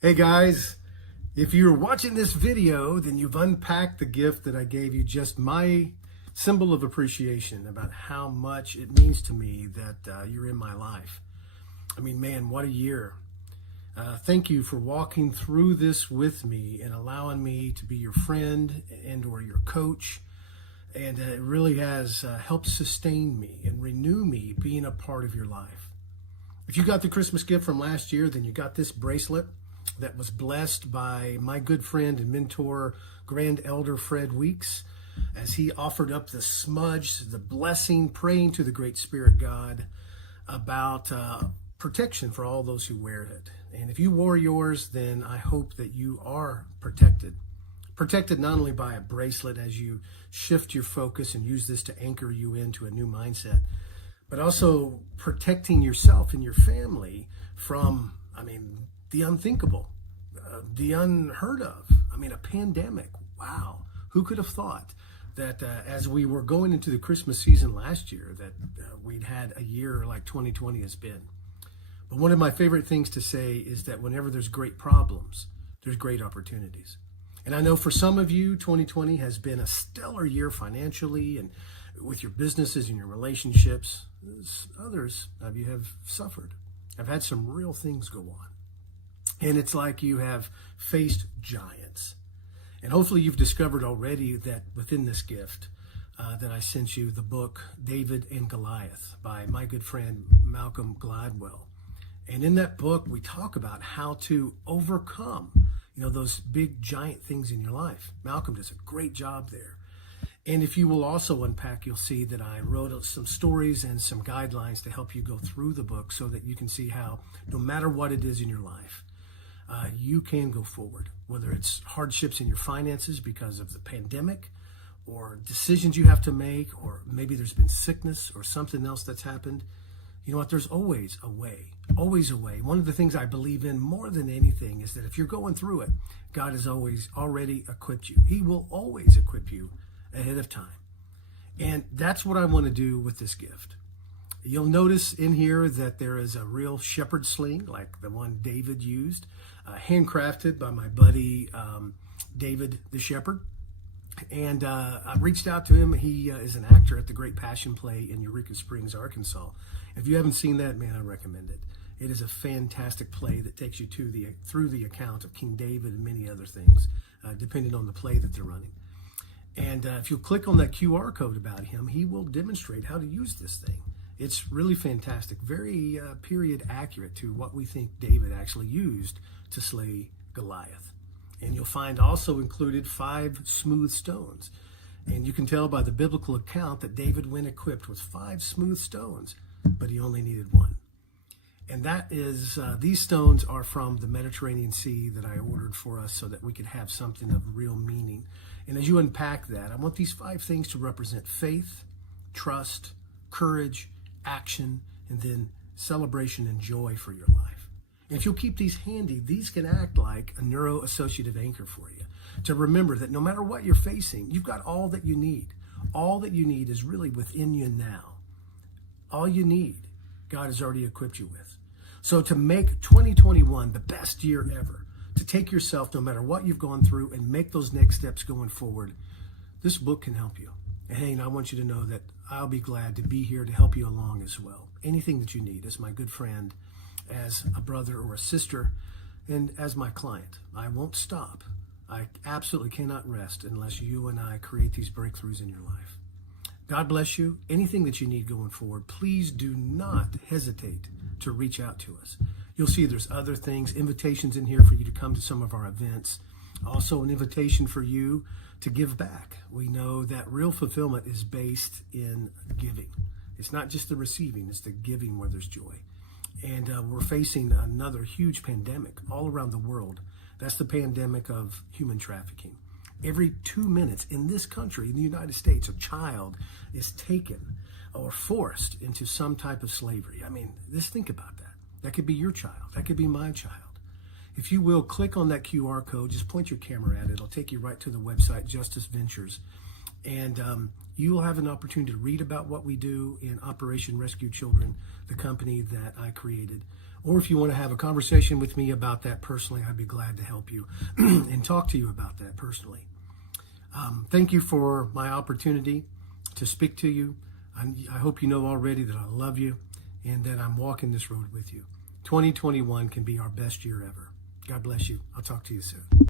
Hey guys, if you're watching this video, then you've unpacked the gift that I gave you, just my symbol of appreciation about how much it means to me that you're in my life. I mean, man, what a year. Thank you for walking through this with me and allowing me to be your friend and or your coach. And it really has helped sustain me and renew me being a part of your life. If you got the Christmas gift from last year, then you got this bracelet that was blessed by my good friend and mentor, Grand Elder Fred Weeks, as he offered up the smudge, the blessing, praying to the Great Spirit God about protection for all those who wear it. And if you wore yours, then I hope that you are protected. Protected not only by a bracelet as you shift your focus and use this to anchor you into a new mindset, but also protecting yourself and your family from, the unthinkable, the unheard of. A pandemic. Wow. Who could have thought that as we were going into the Christmas season last year, that we'd had a year like 2020 has been. But one of my favorite things to say is that whenever there's great problems, there's great opportunities. And I know for some of you, 2020 has been a stellar year financially and with your businesses and your relationships. Others of you have suffered, have had some real things go on. And it's like you have faced giants. And hopefully you've discovered already that within this gift that I sent you, the book David and Goliath by my good friend Malcolm Gladwell. And in that book, we talk about how to overcome, those big giant things in your life. Malcolm does a great job there. And if you will also unpack, you'll see that I wrote some stories and some guidelines to help you go through the book so that you can see how no matter what it is in your life, you can go forward, whether it's hardships in your finances because of the pandemic or decisions you have to make, or maybe there's been sickness or something else that's happened. You know what? There's always a way, always a way. One of the things I believe in more than anything is that if you're going through it, God has always already equipped you. He will always equip you ahead of time. And that's what I want to do with this gift. You'll notice in here that there is a real shepherd sling like the one David used, handcrafted by my buddy David the Shepherd. And I reached out to him. He is an actor at the Great Passion Play in Eureka Springs, Arkansas. If you haven't seen that, man, I recommend it. It is a fantastic play that takes you through the account of King David and many other things, depending on the play that they're running. And if you click on that QR code about him, he will demonstrate how to use this thing. It's really fantastic, very period accurate to what we think David actually used to slay Goliath. And you'll find also included 5 smooth stones. And you can tell by the biblical account that David went equipped with 5 smooth stones, but he only needed 1. And that is, these stones are from the Mediterranean Sea that I ordered for us so that we could have something of real meaning. And as you unpack that, I want these 5 things to represent faith, trust, courage, action, and then celebration and joy for your life. And if you'll keep these handy, these can act like a neuro-associative anchor for you to remember that no matter what you're facing, you've got all that you need. All that you need is really within you now. All you need, God has already equipped you with. So to make 2021 the best year ever, to take yourself, no matter what you've gone through, and make those next steps going forward, this book can help you. And hey, and I want you to know that I'll be glad to be here to help you along as well. Anything that you need as my good friend, as a brother or a sister, and as my client. I won't stop. I absolutely cannot rest unless you and I create these breakthroughs in your life. God bless you. Anything that you need going forward, please do not hesitate to reach out to us. You'll see there's other things, invitations in here for you to come to some of our events. Also an invitation for you to give back. We know that real fulfillment is based in giving. It's not just the receiving, it's the giving where there's joy. And we're facing another huge pandemic all around the world. That's the pandemic of human trafficking. Every 2 minutes in this country, in the United States, a child is taken or forced into some type of slavery. Just think about that. That could be your child. That could be my child. If you will, click on that QR code, just point your camera at it. It'll take you right to the website, Justice Ventures. And you will have an opportunity to read about what we do in Operation Rescue Children, the company that I created. Or if you want to have a conversation with me about that personally, I'd be glad to help you and talk to you about that personally. Thank you for my opportunity to speak to you. I hope you know already that I love you and that I'm walking this road with you. 2021 can be our best year ever. God bless you. I'll talk to you soon.